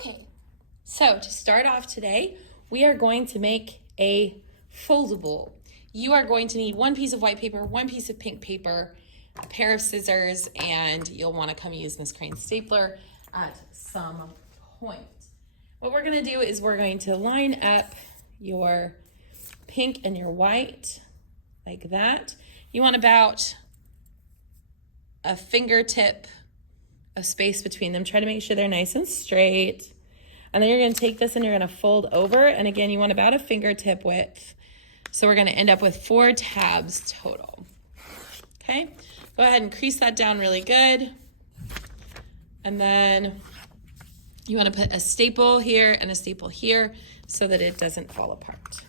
Okay, so to start off today, we are going to make a foldable. You are going to need one piece of white paper, one piece of pink paper, a pair of scissors, and you'll want to come use Miss Crane's stapler at some point. What we're going to do is we're going to line up your pink and your white like that. You want about a fingertip of space between them. Try to make sure they're nice and straight. And then you're going to take this and you're going to fold over. And again, you want about a fingertip width. So we're going to end up with 4 tabs total. Okay, go ahead and crease that down really good. And then you want to put a staple here and a staple here so that it doesn't fall apart.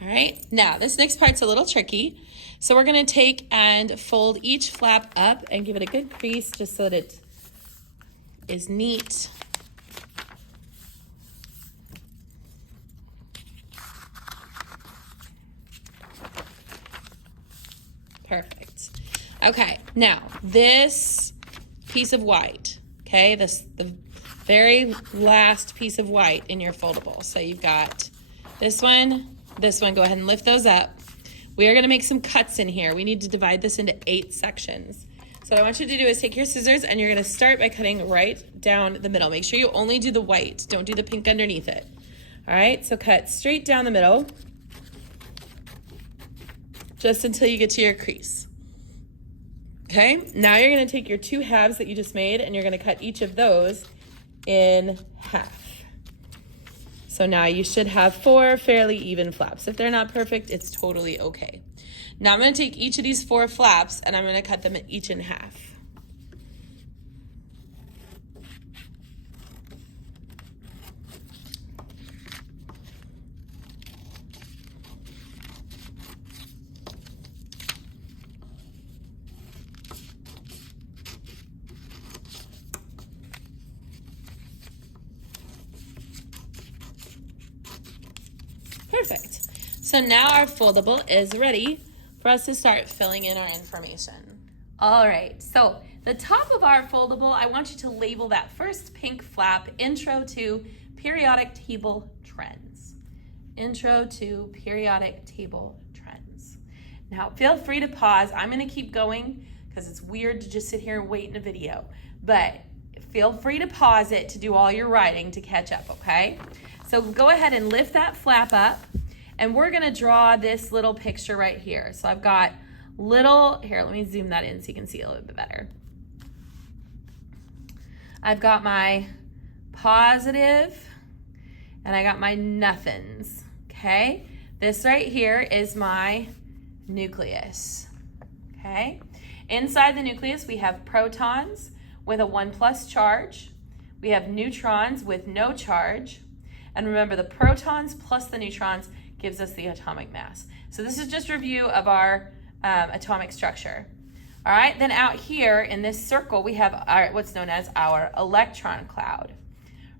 All right, now this next part's a little tricky. So we're gonna take and fold each flap up and give it a good crease just so that it is neat. Perfect. Okay, now this piece of white, okay, the very last piece of white in your foldable. So you've got this one, go ahead and lift those up. We are gonna make some cuts in here. We need to divide this into 8 sections. So what I want you to do is take your scissors and you're gonna start by cutting right down the middle. Make sure you only do the white, don't do the pink underneath it. All right, so cut straight down the middle, just until you get to your crease. Okay, now you're gonna take your 2 halves that you just made and you're gonna cut each of those in half. So now you should have 4 fairly even flaps. If they're not perfect, it's totally okay. Now I'm gonna take each of these 4 flaps and I'm gonna cut them each in half. Perfect. So now our foldable is ready for us to start filling in our information. All right, so the top of our foldable, I want you to label that first pink flap, Intro to Periodic Table Trends. Intro to Periodic Table Trends. Now feel free to pause. I'm gonna keep going because it's weird to just sit here and wait in a video, but feel free to pause it to do all your writing to catch up, okay? So go ahead and lift that flap up and we're gonna draw this little picture right here. So I've got here, let me zoom that in so you can see a little bit better. I've got my positive and I got my nothings, okay? This right here is my nucleus, okay? Inside the nucleus, we have protons with a 1+ charge. We have neutrons with no charge. And remember, the protons plus the neutrons gives us the atomic mass. So this is just a review of our atomic structure. All right, then out here in this circle, we have what's known as our electron cloud.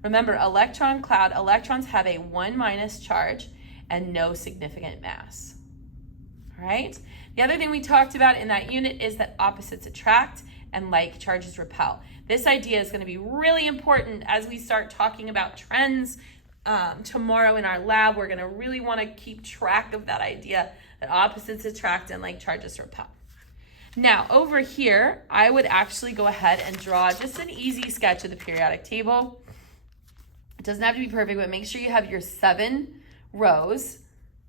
Remember, electron cloud, electrons have a 1- charge and no significant mass. All right, the other thing we talked about in that unit is that opposites attract and like charges repel. This idea is going to be really important as we start talking about trends tomorrow in our lab. We're going to really want to keep track of that idea that opposites attract and like charges repel. Now over here, I would actually go ahead and draw just an easy sketch of the periodic table. It doesn't have to be perfect, but make sure you have your 7 rows,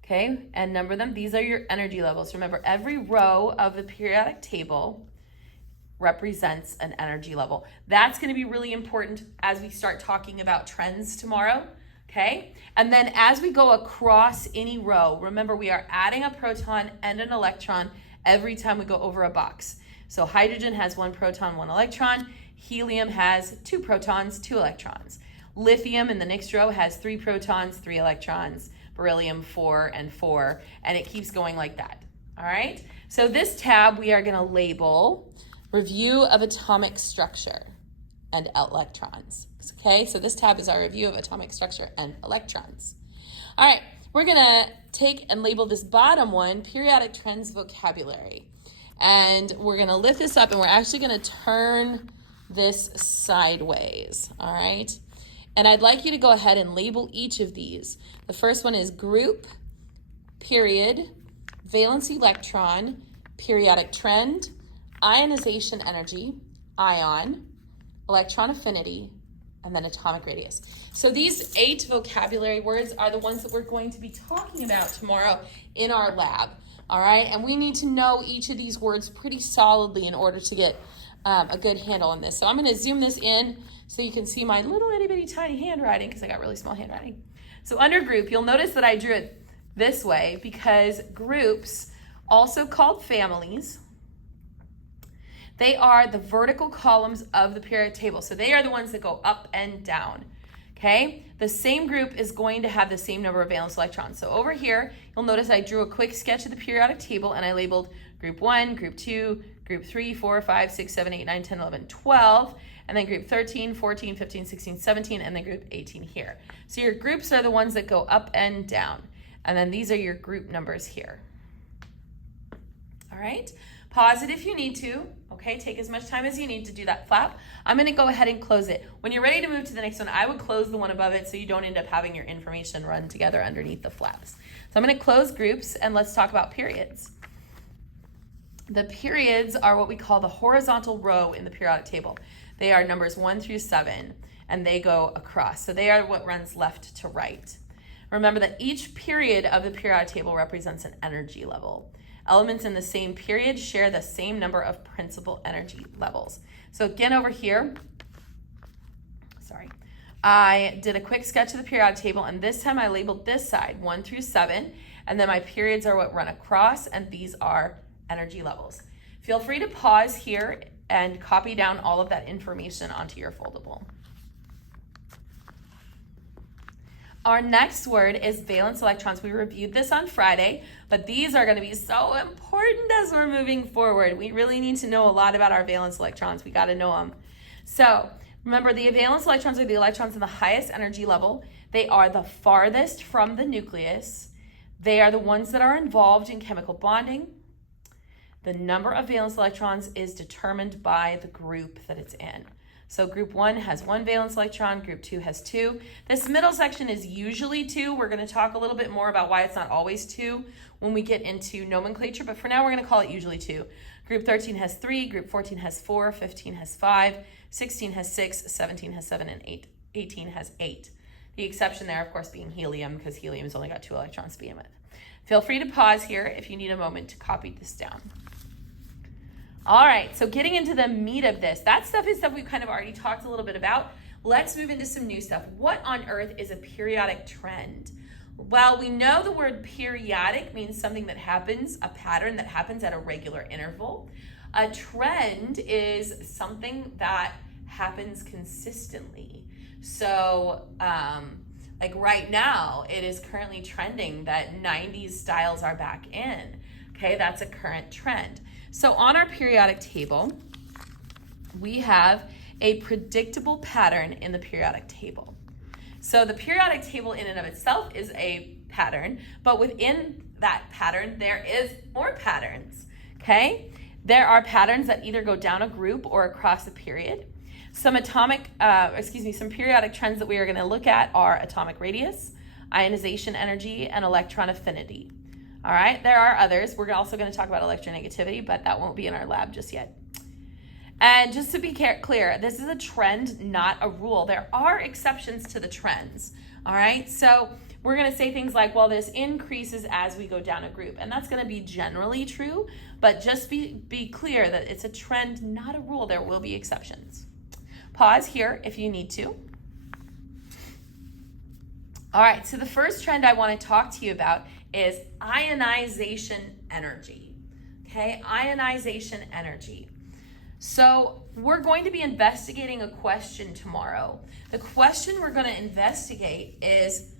okay, and number them. These are your energy levels. Remember, every row of the periodic table represents an energy level. That's going to be really important as we start talking about trends tomorrow. Okay, and then as we go across any row, remember we are adding a proton and an electron every time we go over a box. So hydrogen has 1 proton, 1 electron. Helium has 2 protons, 2 electrons. Lithium in the next row has 3 protons, 3 electrons. Beryllium 4 and 4, and it keeps going like that. All right, so this tab we are going to label Review of Atomic Structure and Electrons. Okay, so this tab is our review of atomic structure and electrons. All right, we're gonna take and label this bottom one, periodic trends vocabulary. And we're gonna lift this up and we're actually gonna turn this sideways, all right? And I'd like you to go ahead and label each of these. The first one is group, period, valence electron, periodic trend, ionization energy, ion, electron affinity, and then atomic radius. So these 8 vocabulary words are the ones that we're going to be talking about tomorrow in our lab, all right? And we need to know each of these words pretty solidly in order to get a good handle on this. So I'm gonna zoom this in so you can see my little itty bitty tiny handwriting because I got really small handwriting. So under group, you'll notice that I drew it this way because groups, also called families, they are the vertical columns of the periodic table. So they are the ones that go up and down, okay? The same group is going to have the same number of valence electrons. So over here, you'll notice I drew a quick sketch of the periodic table and I labeled group 1, group 2, group 3, 4, 5, 6, 7, 8, 9, 10, 11, 12, and then group 13, 14, 15, 16, 17, and then group 18 here. So your groups are the ones that go up and down. And then these are your group numbers here. All right, pause it if you need to, okay? Take as much time as you need to do that flap. I'm gonna go ahead and close it. When you're ready to move to the next one, I would close the one above it so you don't end up having your information run together underneath the flaps. So I'm gonna close groups and let's talk about periods. The periods are what we call the horizontal row in the periodic table. They are numbers 1 through 7 and they go across. So they are what runs left to right. Remember that each period of the periodic table represents an energy level. Elements in the same period share the same number of principal energy levels. So again over here, I did a quick sketch of the periodic table and this time I labeled this side 1 through 7 and then my periods are what run across and these are energy levels. Feel free to pause here and copy down all of that information onto your foldable. Our next word is valence electrons. We reviewed this on Friday, but these are going to be so important as we're moving forward. We really need to know a lot about our valence electrons. We got to know them. So remember, the valence electrons are the electrons in the highest energy level. They are the farthest from the nucleus. They are the ones that are involved in chemical bonding. The number of valence electrons is determined by the group that it's in. So group 1 has 1 valence electron, group 2 has 2. This middle section is usually 2. We're going to talk a little bit more about why it's not always 2 when we get into nomenclature, but for now we're going to call it usually 2. Group 13 has 3, group 14 has 4, 15 has 5, 16 has 6, 17 has 7, and 18 has 8. The exception there, of course, being helium, because helium's only got 2 electrons to begin with. Feel free to pause here if you need a moment to copy this down. All right, so getting into the meat of this, that stuff is stuff we've kind of already talked a little bit about. Let's move into some new stuff. What on earth is a periodic trend? Well, we know the word periodic means something that happens, a pattern that happens at a regular interval. A trend is something that happens consistently. So, like right now, it is currently trending that 90s styles are back in. Okay, that's a current trend. So on our periodic table, we have a predictable pattern in the periodic table. So the periodic table in and of itself is a pattern, but within that pattern, there is more patterns, okay? There are patterns that either go down a group or across a period. Some periodic trends that we are gonna look at are atomic radius, ionization energy, and electron affinity. All right, there are others. We're also going to talk about electronegativity, but that won't be in our lab just yet. And just to be clear, this is a trend, not a rule. There are exceptions to the trends, all right? So we're going to say things like, well, this increases as we go down a group, and that's going to be generally true, but just be clear that it's a trend, not a rule. There will be exceptions. Pause here if you need to. All right, so the first trend I want to talk to you about is ionization energy, okay? Ionization energy. So we're going to be investigating a question tomorrow. The question we're going to investigate is,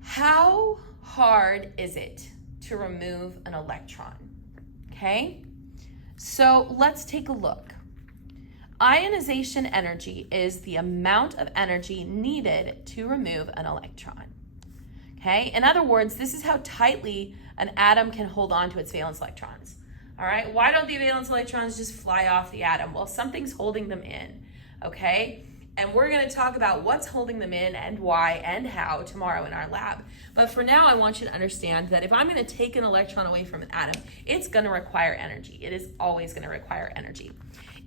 how hard is it to remove an electron, okay? So let's take a look. Ionization energy is the amount of energy needed to remove an electron. Okay, in other words, this is how tightly an atom can hold on to its valence electrons. All right, why don't the valence electrons just fly off the atom? Well, something's holding them in, okay? And we're gonna talk about what's holding them in and why and how tomorrow in our lab. But for now, I want you to understand that if I'm gonna take an electron away from an atom, it's gonna require energy. It is always gonna require energy.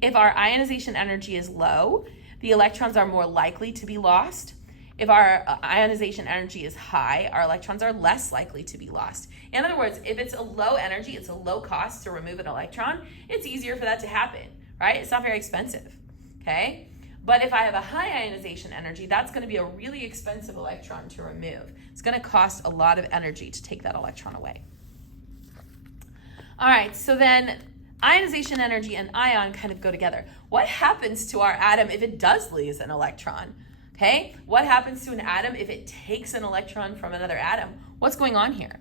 If our ionization energy is low, the electrons are more likely to be lost. If our ionization energy is high, our electrons are less likely to be lost. In other words, if it's a low energy, it's a low cost to remove an electron, it's easier for that to happen, right? It's not very expensive, okay? But if I have a high ionization energy, that's going to be a really expensive electron to remove. It's going to cost a lot of energy to take that electron away. All right, so then ionization energy and ion kind of go together. What happens to our atom if it does lose an electron? Okay, what happens to an atom if it takes an electron from another atom? What's going on here?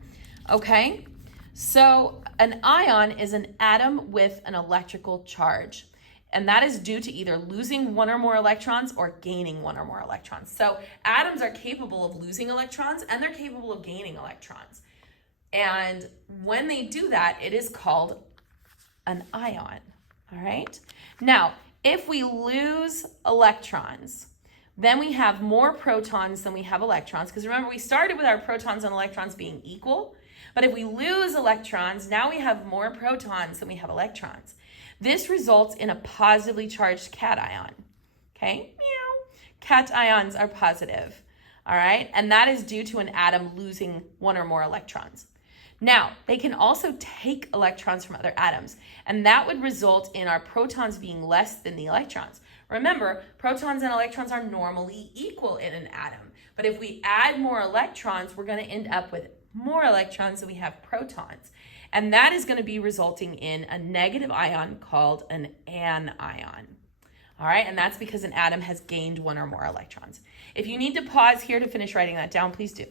Okay, so an ion is an atom with an electrical charge, and that is due to either losing one or more electrons or gaining one or more electrons. So atoms are capable of losing electrons and they're capable of gaining electrons. And when they do that, it is called an ion, all right? Now, if we lose electrons, then we have more protons than we have electrons, because remember, we started with our protons and electrons being equal, but if we lose electrons, now we have more protons than we have electrons. This results in a positively charged cation, okay? Meow. Cations are positive, all right? And that is due to an atom losing one or more electrons. Now, they can also take electrons from other atoms, and that would result in our protons being less than the electrons. Remember, protons and electrons are normally equal in an atom, but if we add more electrons, we're going to end up with more electrons than we have protons, and that is going to be resulting in a negative ion called an anion. All right, and that's because an atom has gained one or more electrons. If you need to pause here to finish writing that down, please do.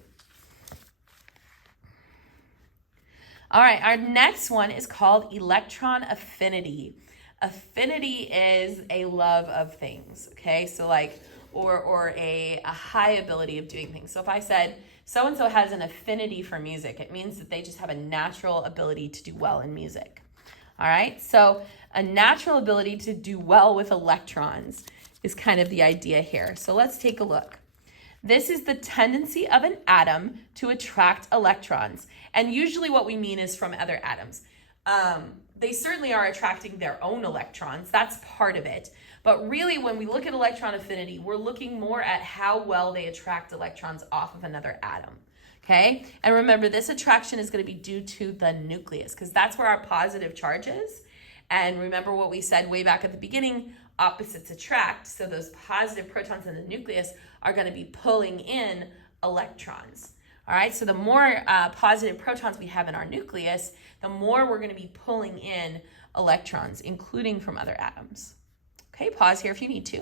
All right, our next one is called electron affinity. Affinity is a love of things, okay? So like, or a high ability of doing things. So if I said, so-and-so has an affinity for music, it means that they just have a natural ability to do well in music. All right, so a natural ability to do well with electrons is kind of the idea here. So let's take a look. This is the tendency of an atom to attract electrons. And usually what we mean is from other atoms. They certainly are attracting their own electrons. That's part of it. But really, when we look at electron affinity, we're looking more at how well they attract electrons off of another atom. Okay? And remember, this attraction is going to be due to the nucleus, because that's where our positive charge is. And remember what we said way back at the beginning, opposites attract. So those positive protons in the nucleus are going to be pulling in electrons. All right, so the more positive protons we have in our nucleus, the more we're going to be pulling in electrons, including from other atoms. Okay, pause here if you need to.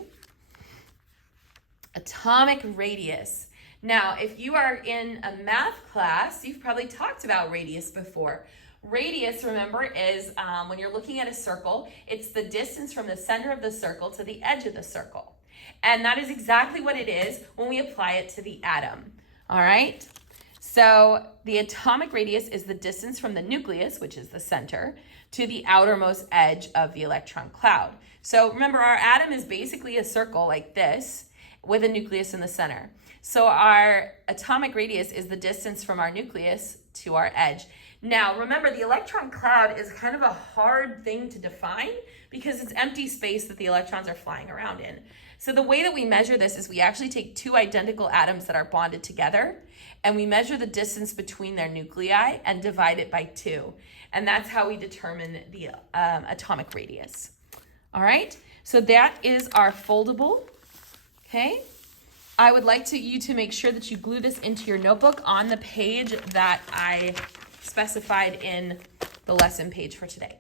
Atomic radius. Now, if you are in a math class, you've probably talked about radius before. Radius, remember, is when you're looking at a circle, it's the distance from the center of the circle to the edge of the circle. And that is exactly what it is when we apply it to the atom. All right? So the atomic radius is the distance from the nucleus, which is the center, to the outermost edge of the electron cloud. So remember, our atom is basically a circle like this with a nucleus in the center. So our atomic radius is the distance from our nucleus to our edge. Now, remember, the electron cloud is kind of a hard thing to define because it's empty space that the electrons are flying around in. So the way that we measure this is we actually take two identical atoms that are bonded together, and we measure the distance between their nuclei and divide it by 2. And that's how we determine the atomic radius. All right, so that is our foldable, okay? I would like you to make sure that you glue this into your notebook on the page that I specified in the lesson page for today.